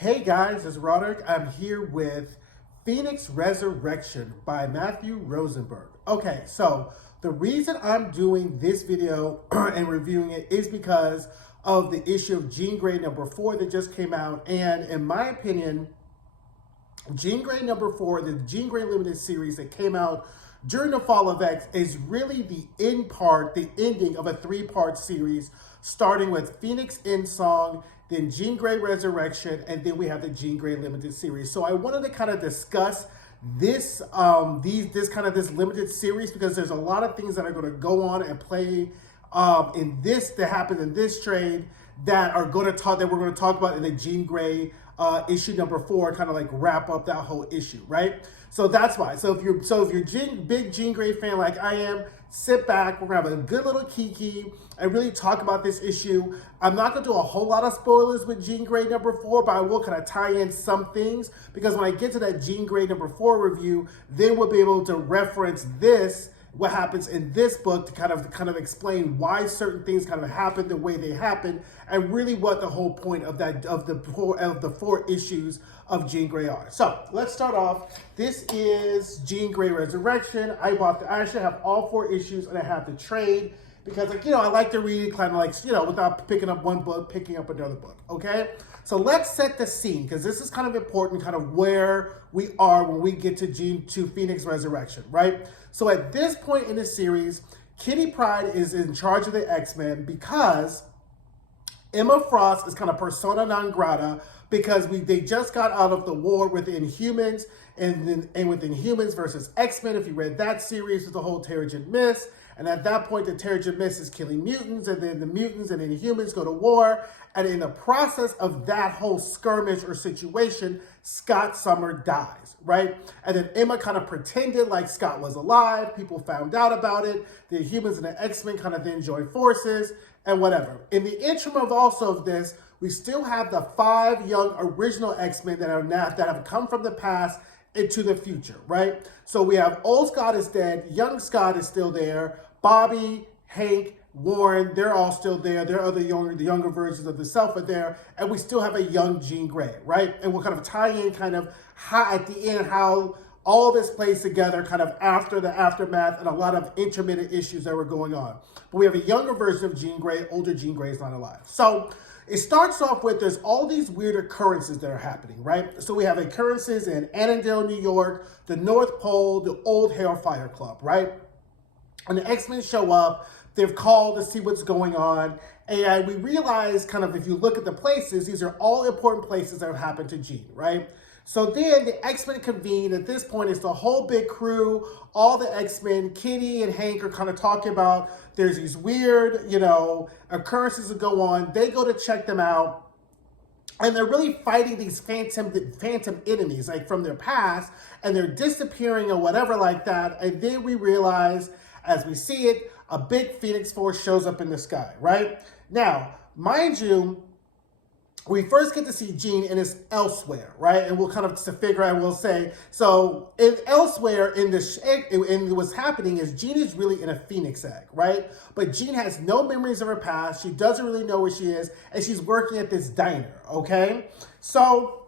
Hey guys, it's Roderick. I'm here with Phoenix Resurrection by Matthew Rosenberg. Okay, so the reason I'm doing this video and reviewing it is because of the issue of Jean Grey #4 that just came out. And in my opinion, Jean Grey #4, the Jean Grey Limited series that came out during the Fall of X, is really the ending of a three-part series, starting with Phoenix End Song, then Jean Grey Resurrection, and then we have the Jean Grey Limited series. So I wanted to kind of discuss this this limited series because there's a lot of things that are going to go on and play in this that happened in this trade that we're going to talk about in the Jean Grey issue #4, kind of like wrap up that whole issue, right? So that's why. So if you're big Jean Grey fan like I am, sit back. We're gonna have a good little kiki and really talk about this issue. I'm not gonna do a whole lot of spoilers with Jean Grey #4, but I will kind of tie in some things because when I get to that Jean Grey #4 review, then we'll be able to reference what happens in this book to kind of explain why certain things kind of happen the way they happen, and really what the whole point of the four issues of Jean Grey are. So let's start off. This is Jean Grey Resurrection. I actually have all four issues, and I have the trade because, like, I like to read kind of like, without picking up one book, picking up another book. Okay. So let's set the scene because this is kind of important, kind of where we are when we get to Phoenix Resurrection, right? So at this point in the series, Kitty Pryde is in charge of the X-Men because Emma Frost is kind of persona non grata because they just got out of the war with Inhumans and with Inhumans versus X-Men. If you read that series, it's the whole Terrigen Mist. And at that point, the Terrigen Mist is killing mutants, and then the mutants and Inhumans go to war. And in the process of that whole skirmish or situation, Scott Summer dies, right? And then Emma kind of pretended like Scott was alive. People found out about it. The Inhumans and the X-Men kind of then joined forces and whatever. In the interim of this, we still have the 5 young original X-Men that have come from the past into the future, right? So we have old Scott is dead, young Scott is still there, Bobby, Hank, Warren, they're all still there. There are the younger versions of the self are there, and we still have a young Jean Grey, right? And we'll kind of tie in kind of how at the end how all this plays together kind of after the aftermath and a lot of intermittent issues that were going on. But we have a younger version of Jean Grey, older Jean Grey is not alive. So it starts off with there's all these weird occurrences that are happening, right? So we have occurrences in Annandale, New York, the North Pole, the old Hellfire Club, right? And the X-Men show up. They've called to see what's going on. And we realize kind of if you look at the places, these are all important places that have happened to Jean, right? So then the X-Men convene. At this point, it's the whole big crew, all the X-Men. Kitty and Hank are kind of talking about there's these weird, occurrences that go on. They go to check them out. And they're really fighting these phantom enemies, like from their past, and they're disappearing or whatever like that. And then we realize, as we see it, a big Phoenix Force shows up in the sky, right? Now, mind you, we first get to see Jean and it's elsewhere, right? And we'll kind of to figure out, we'll say, so elsewhere in what's happening is Jean is really in a Phoenix egg, right? But Jean has no memories of her past. She doesn't really know where she is, and she's working at this diner, okay? So,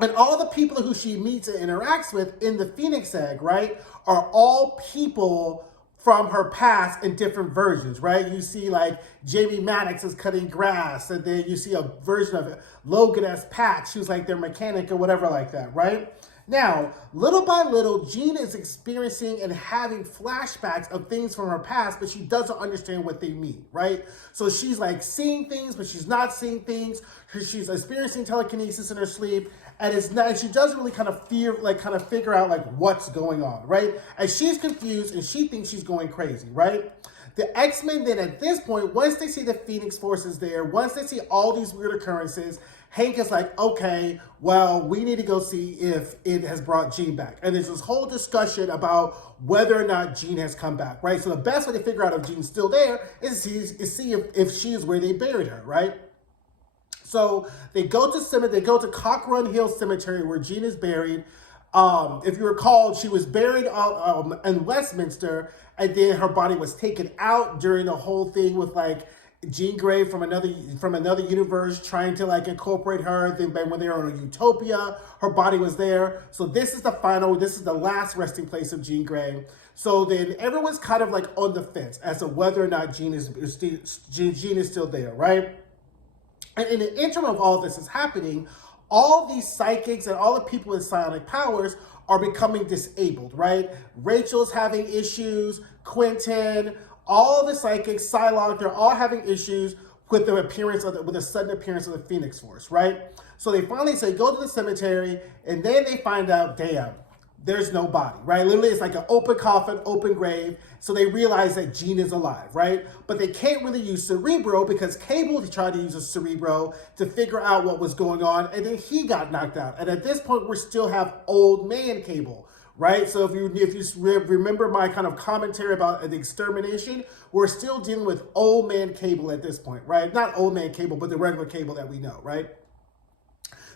and all the people who she meets and interacts with in the Phoenix egg, right, are all people from her past in different versions, right? You see like Jamie Maddox is cutting grass, and then you see a version of Logan as Pat. She was like their mechanic or whatever like that, right? Now, little by little, Jean is experiencing and having flashbacks of things from her past, but she doesn't understand what they mean, right? So she's like seeing things, but she's not seeing things. She's experiencing telekinesis in her sleep, and she doesn't really kind of figure out like what's going on, right? And she's confused and she thinks she's going crazy, right? The X-Men then at this point, once they see the Phoenix Forces there, once they see all these weird occurrences, Hank is like, okay, well, we need to go see if it has brought Jean back. And there's this whole discussion about whether or not Jean has come back, right? So the best way to figure out if Jean's still there is see if she is where they buried her, right? So they go to Cock Run Hill Cemetery where Jean is buried. If you recall, she was buried in Westminster, and then her body was taken out during the whole thing with like Jean Grey from another universe trying to like incorporate her. Then when they were on Utopia, her body was there. So this is the last resting place of Jean Grey. So then everyone's kind of like on the fence as to whether or not Jean is still there, right? And in the interim of all this is happening, all these psychics and all the people with psionic powers are becoming disabled, right? Rachel's having issues, Quentin, all the psychics, Psylocke, they're all having issues with the sudden appearance of the Phoenix Force, right? So they finally say, go to the cemetery, and then they find out, damn, there's no body, right? Literally, it's like an open coffin, open grave. So they realize that Jean is alive, right? But they can't really use Cerebro because Cable tried to use a Cerebro to figure out what was going on, and then he got knocked out. And at this point, we still have old man Cable, right? So if you remember my kind of commentary about the extermination, we're still dealing with old man Cable at this point, right? Not old man Cable, but the regular Cable that we know, right?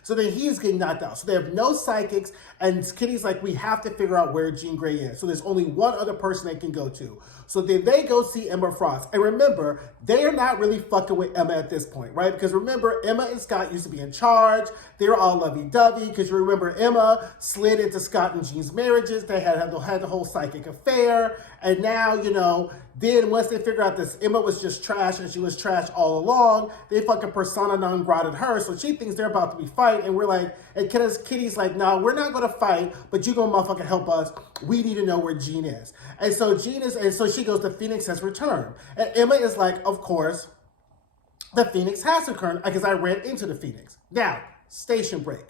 So then he's getting knocked out. So they have no psychics, and Kitty's like, we have to figure out where Jean Grey is. So there's only one other person they can go to. So then they go see Emma Frost. And remember, they are not really fucking with Emma at this point, right? Because remember, Emma and Scott used to be in charge. They were all lovey-dovey, because you remember Emma slid into Scott and Jean's marriages. They had the whole psychic affair. And now, then once they figure out this Emma was just trash and she was trash all along, they fucking persona non grata her. So she thinks they're about to be fight, and we're like, and Kitty's like, no, we're not gonna fight, but you gonna motherfucking help us. We need to know where Jean is. And so she goes, the Phoenix has returned. And Emma is like, of course, the Phoenix has returned because I ran into the Phoenix. Now, station break.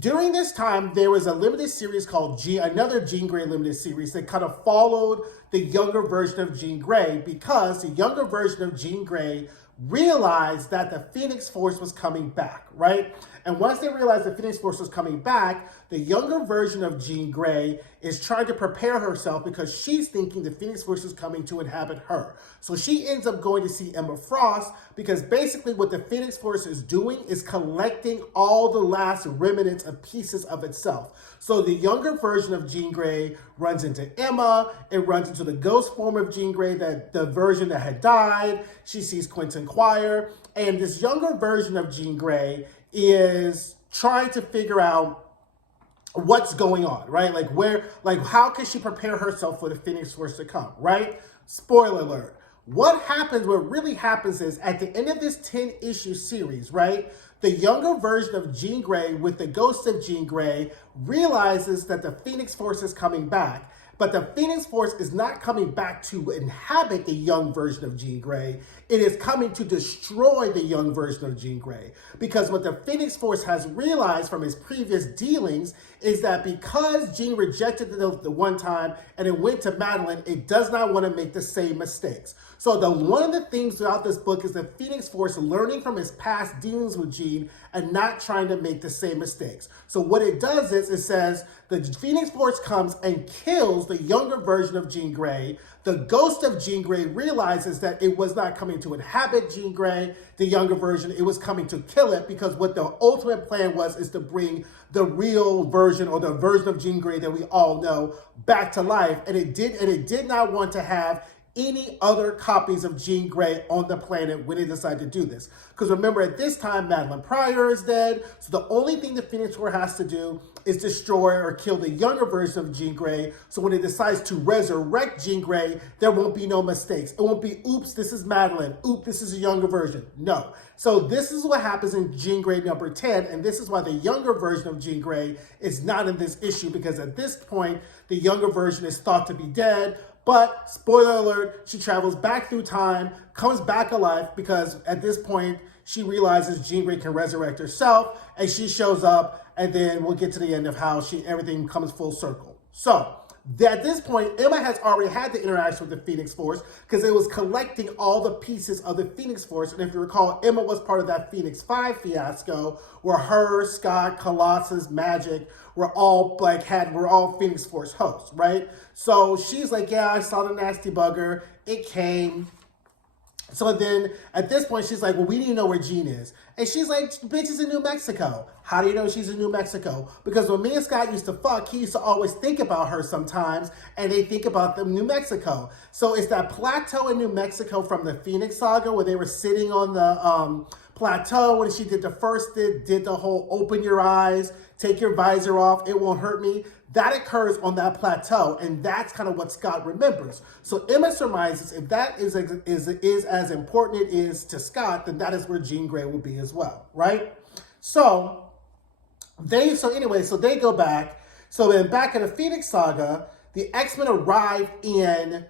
During this time, there was a limited series called another Jean Grey limited series that kind of followed the younger version of Jean Grey, because the younger version of Jean Grey realized that the Phoenix Force was coming back, right? And once they realized the Phoenix Force was coming back, the younger version of Jean Grey is trying to prepare herself because she's thinking the Phoenix Force is coming to inhabit her. So she ends up going to see Emma Frost, because basically what the Phoenix Force is doing is collecting all the last remnants of pieces of itself. So the younger version of Jean Grey runs into Emma, it runs into the ghost form of Jean Grey, that the version that had died. She sees Quentin Quire, and this younger version of Jean Grey is trying to figure out what's going on, right? How can she prepare herself for the Phoenix Force to come, right? Spoiler alert. What really happens is, at the end of this 10-issue series, right, the younger version of Jean Grey with the ghost of Jean Grey realizes that the Phoenix Force is coming back. But the Phoenix Force is not coming back to inhabit the young version of Jean Grey. It is coming to destroy the young version of Jean Grey. Because what the Phoenix Force has realized from his previous dealings is that because Jean rejected the one time and it went to Madeline, it does not want to make the same mistakes. So one of the themes throughout this book is the Phoenix Force learning from his past dealings with Jean and not trying to make the same mistakes. So what it does is it says the Phoenix Force comes and kills the younger version of Jean Grey. The ghost of Jean Grey realizes that it was not coming to inhabit Jean Grey, the younger version. It was coming to kill it, because what the ultimate plan is to bring the real version, or the version of Jean Grey that we all know, back to life. And it did not want to have any other copies of Jean Grey on the planet when they decided to do this. Because remember, at this time, Madeline Pryor is dead, so the only thing the Phoenix Force has to do is destroy or kill the younger version of Jean Grey, so when it decides to resurrect Jean Grey, there won't be no mistakes. It won't be, oops, this is Madeline, oops, this is a younger version. No. So this is what happens in Jean Grey number 10, and this is why the younger version of Jean Grey is not in this issue, because at this point, the younger version is thought to be dead. But, spoiler alert, she travels back through time, comes back alive, because at this point, she realizes Jean Grey can resurrect herself, and she shows up, and then we'll get to the end of how everything comes full circle. So, at this point, Emma has already had the interaction with the Phoenix Force, because it was collecting all the pieces of the Phoenix Force. And if you recall, Emma was part of that Phoenix 5 fiasco, where her, Scott, Colossus, Magic were all Phoenix Force hosts, right? So she's like, yeah, I saw the nasty bugger. It came. So then at this point, she's like, well, we need to know where Jean is. And she's like, bitch is in New Mexico. How do you know she's in New Mexico? Because when me and Scott used to fuck, he used to always think about her sometimes, and they think about them New Mexico. So it's that plateau in New Mexico from the Phoenix saga where they were sitting on the plateau when she did the whole open your eyes, take your visor off, it won't hurt me. That occurs on that plateau, and that's kind of what Scott remembers. So Emma surmises if that is as important it is to Scott, then that is where Jean Grey will be as well, right? So they go back. So then back in the Phoenix saga, the X-Men arrive in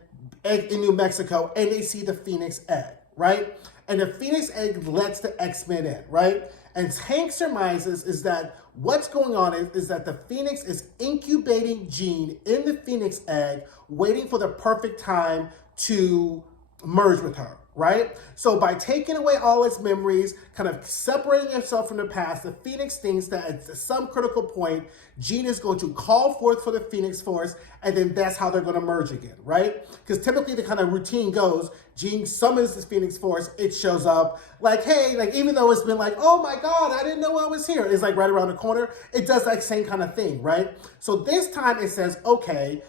New Mexico, and they see the Phoenix egg, right? And the Phoenix egg lets the X-Men in, right? And Hank surmises is that what's going on is that the Phoenix is incubating Jean in the Phoenix egg, waiting for the perfect time to merge with her, right? So by taking away all its memories, kind of separating herself from the past, the Phoenix thinks that at some critical point, Jean is going to call forth for the Phoenix Force, and then that's how they're going to merge again, right? Because typically the kind of routine goes, Jean summons the Phoenix Force, it shows up, like, hey, like, even though it's been like, oh my God, I didn't know I was here, it's like right around the corner, it does that same kind of thing, right? So this time it says, okay,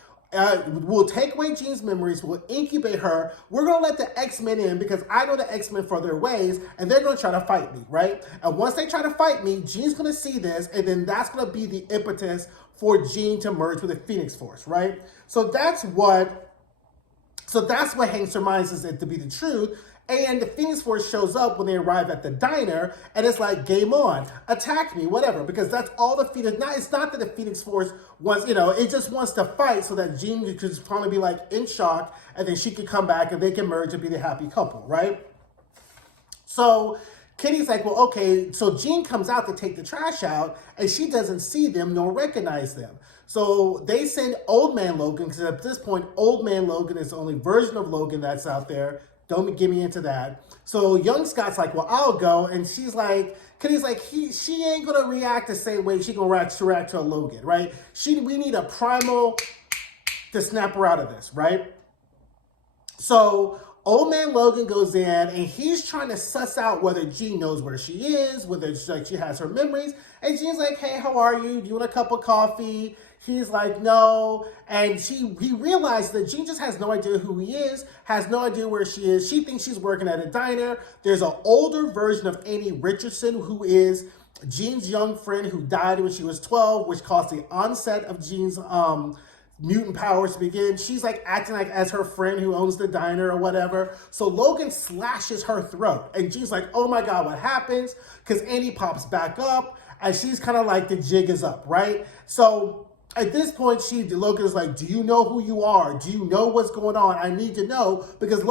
we'll take away Jean's memories, we'll incubate her, we're going to let the X-Men in because I know the X-Men for their ways, and they're going to try to fight me, right? And once they try to fight me, Jean's going to see this, and then that's going to be the impetus for Jean to merge with the Phoenix Force, right? So that's what Hank surmises it to be the truth. And the Phoenix Force shows up when they arrive at the diner, and it's like, game on, attack me, whatever, because that's all the Phoenix. It's not that the Phoenix Force wants, it just wants to fight so that Jean could probably be like in shock, and then she could come back and they can merge and be the happy couple, right? So Kitty's like, well, okay, so Jean comes out to take the trash out, and she doesn't see them nor recognize them. So they send Old Man Logan, because at this point, Old Man Logan is the only version of Logan that's out there. Don't get me into that. So young Scott's like, well, I'll go. And she's like, Kitty's like, she ain't going to react the same way she going to react to a Logan, right? We need a primal to snap her out of this, right? So Old Man Logan goes in, and he's trying to suss out whether Jean knows where she is, whether she has her memories. And Jean's like, hey, how are you? Do you want a cup of coffee? He's like, no. And he realized that Jean just has no idea who he is, has no idea where she is. She thinks she's working at a diner. There's an older version of Annie Richardson, who is Jean's young friend who died when she was 12, which caused the onset of Jean's mutant powers to begin. She's like acting like as her friend who owns the diner or whatever. So Logan slashes her throat, and Jean's like, oh my God, what happens? Because Annie pops back up, and she's kind of like, the jig is up, right? So at this point, Logan's like, do you know who you are? Do you know what's going on? I need to know, because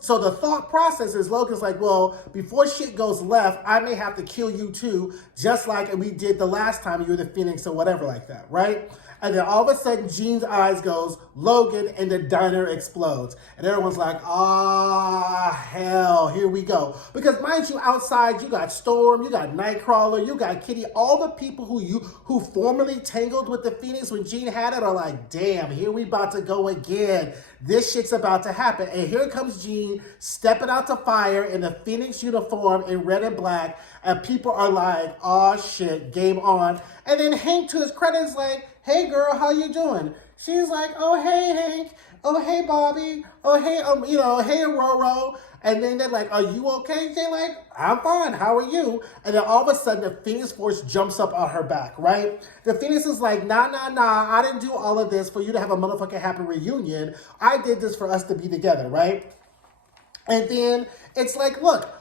so the thought process is Logan's like, well, before shit goes left, I may have to kill you too, just like we did the last time you were the Phoenix or whatever like that, right? And then all of a sudden, Jean's eyes goes, Logan, and the diner explodes. And everyone's like, hell, here we go. Because mind you, outside, you got Storm, you got Nightcrawler, you got Kitty, all the people who formerly tangled with the Phoenix when Jean had it are like, damn, here we about to go again. This shit's about to happen. And here comes Jean stepping out to fire in a Phoenix uniform in red and black. And people are like, oh shit, game on. And then Hank, to his credit, is like, hey girl, how you doing? She's like, oh hey Hank, oh hey Bobby, oh hey hey Aurora. And then they're like, are you okay? They're like, I'm fine, how are you? And then all of a sudden the Phoenix Force jumps up on her back, right? The Phoenix is like, nah, I didn't do all of this for you to have a motherfucking happy reunion. I did this for us to be together, right? And then it's like, look,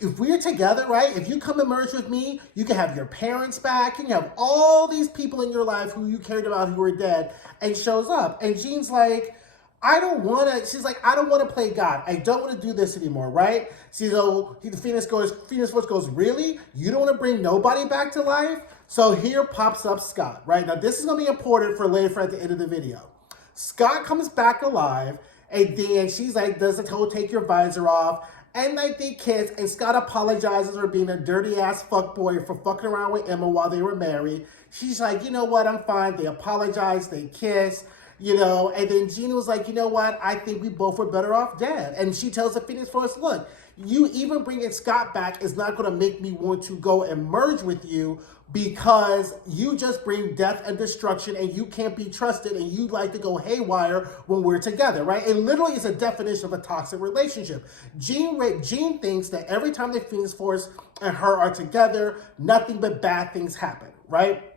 if we're together, right, if you come and merge with me, you can have your parents back, you can have all these people in your life who you cared about who were dead, and shows up. And Jean's like, I don't want to play God. I don't want to do this anymore, right? So the Phoenix Force goes, really? You don't want to bring nobody back to life? So here pops up Scott, right? Now this is going to be important for later at the end of the video. Scott comes back alive, and then she's like, does the whole take your visor off? And like they kiss, and Scott apologizes for being a dirty ass fuckboy for fucking around with Emma while they were married. She's like, you know what, I'm fine. They apologize, they kiss. And then Jean was like, you know what? I think we both were better off dead. And she tells the Phoenix Force, look, you even bringing Scott back is not going to make me want to go and merge with you, because you just bring death and destruction and you can't be trusted and you like to go haywire when we're together, right? It literally is a definition of a toxic relationship. Jean thinks that every time the Phoenix Force and her are together, nothing but bad things happen, right?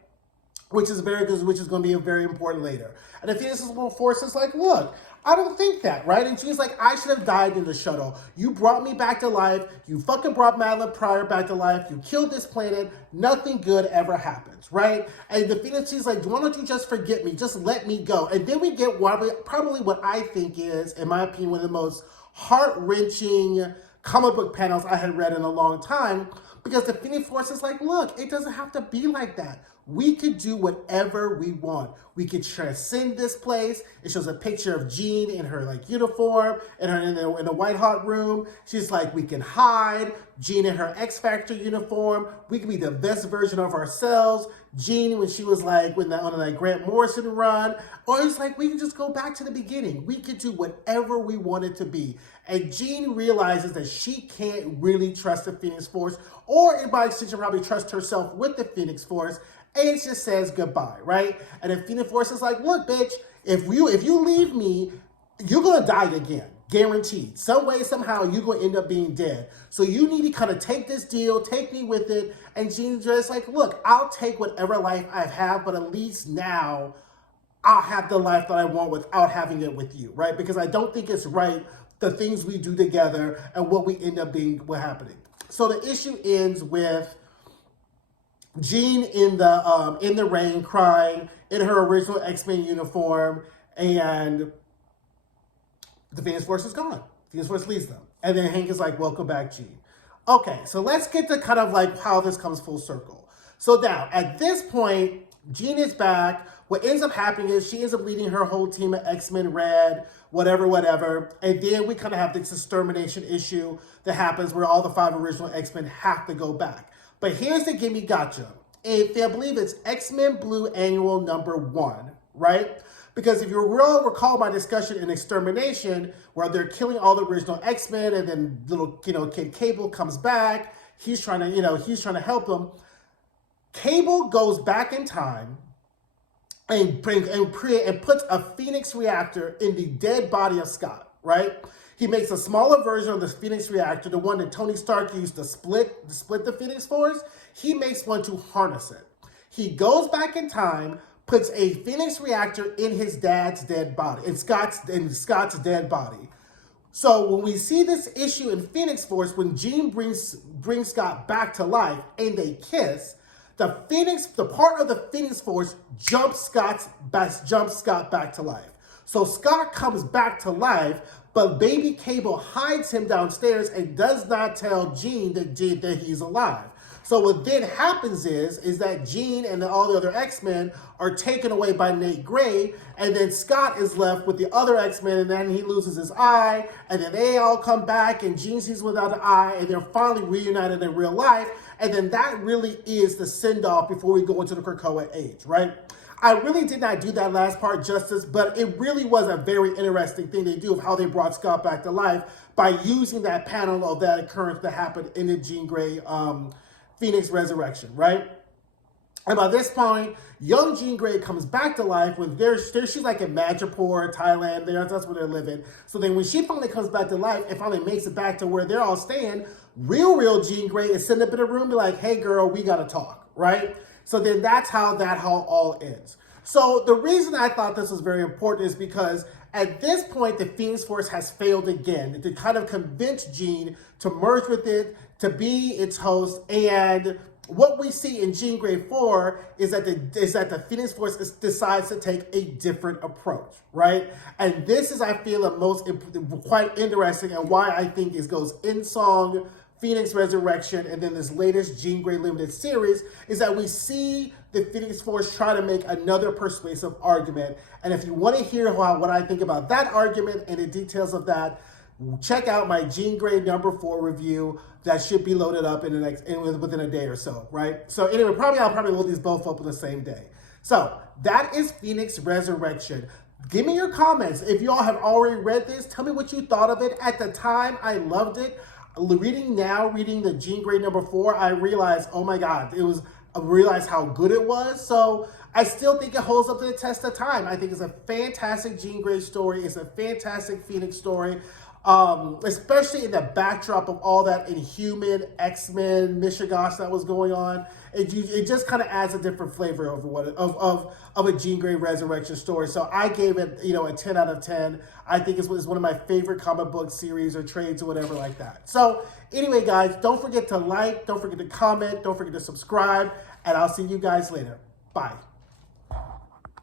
Which is very good, which is going to be very important later. And the Phoenix Force is like, look, I don't think that, right? And she's like, I should have died in the shuttle. You brought me back to life. You fucking brought Madeline Pryor back to life. You killed this planet. Nothing good ever happens, right? And the Phoenix, she's like, why don't you just forget me? Just let me go. And then we get probably what I think is, in my opinion, one of the most heart-wrenching comic book panels I had read in a long time, because the Phoenix Force is like, look, it doesn't have to be like that. We could do whatever we want. We could transcend this place. It shows a picture of Jean in her uniform, in the white hot room. She's like, we can hide. Jean in her X Factor uniform. We can be the best version of ourselves. Jean when she was on the Grant Morrison run. Or it's like, we can just go back to the beginning. We could do whatever we wanted to be. And Jean realizes that she can't really trust the Phoenix Force, or in by extension probably trust herself with the Phoenix Force. And it just says goodbye, right? And the Phoenix Force is like, look, bitch, if you leave me, you're going to die again. Guaranteed. Some way, somehow, you're going to end up being dead. So you need to kind of take this deal, take me with it. And Jean's just like, look, I'll take whatever life I have, but at least now I'll have the life that I want without having it with you, right? Because I don't think it's right, the things we do together and what we end up being, what happening. So the issue ends with Jean in the rain, crying in her original X-Men uniform, and the Phoenix Force is gone. Phoenix Force leaves them. And then Hank is like, welcome back, Jean. Okay, so let's get to kind of how this comes full circle. So now, at this point, Jean is back. What ends up happening is she ends up leading her whole team of X-Men Red, whatever. And then we kind of have this extermination issue that happens where all the 5 original X-Men have to go back. But here's the gimme gotcha. I believe it's X-Men Blue Annual #1, right? Because if you recall my discussion in Extermination, where they're killing all the original X-Men, and then little kid Cable comes back, he's trying to help them. Cable goes back in time and puts a Phoenix reactor in the dead body of Scott, right? He makes a smaller version of the Phoenix reactor, the one that Tony Stark used to split the Phoenix Force. He makes one to harness it. He goes back in time, puts a Phoenix reactor in his dad's dead body, in Scott's dead body. So when we see this issue in Phoenix Force, when Jean brings Scott back to life and they kiss, the part of the Phoenix Force jumps Scott back to life. So Scott comes back to life, but baby Cable hides him downstairs and does not tell Jean that he's alive. So what then happens is that Jean and all the other X-Men are taken away by Nate Gray, and then Scott is left with the other X-Men, and then he loses his eye, and then they all come back, and Jean sees without an eye, and they're finally reunited in real life, and then that really is the send-off before we go into the Krakoa age, right? I really did not do that last part justice, but it really was a very interesting thing they do of how they brought Scott back to life by using that panel of that occurrence that happened in the Jean Grey Phoenix Resurrection, right? And by this point, young Jean Grey comes back to life when she's like in Madripoor, Thailand, that's where they're living. So then when she finally comes back to life and finally makes it back to where they're all staying, real Jean Grey is sitting up in a room, be like, hey girl, we gotta talk, right? So then that's how that all ends. So the reason I thought this was very important is because at this point, the Phoenix Force has failed again to kind of convince Jean to merge with it, to be its host. And what we see in Jean Grey 4 is that the Phoenix Force decides to take a different approach, right? And this is, I feel, the most quite interesting, and why I think it goes in song, Phoenix Resurrection, and then this latest Jean Grey Limited series, is that we see the Phoenix Force try to make another persuasive argument. And if you want to hear what I think about that argument and the details of that, check out my Jean Grey #4 review that should be loaded up within a day or so, right? So anyway, I'll probably load these both up on the same day. So that is Phoenix Resurrection. Give me your comments. If y'all have already read this, tell me what you thought of it. At the time, I loved it. Reading the Jean Grey #4, I realized, oh my God, I realized how good it was. So I still think it holds up to the test of time. I think it's a fantastic Jean Grey story. It's a fantastic Phoenix story. Especially in the backdrop of all that Inhuman, X-Men, Mishigosh that was going on. It just kind of adds a different flavor of a Jean Grey resurrection story. So I gave it, a 10 out of 10. I think it's one of my favorite comic book series or trades or whatever like that. So anyway, guys, don't forget to like, don't forget to comment, don't forget to subscribe, and I'll see you guys later. Bye.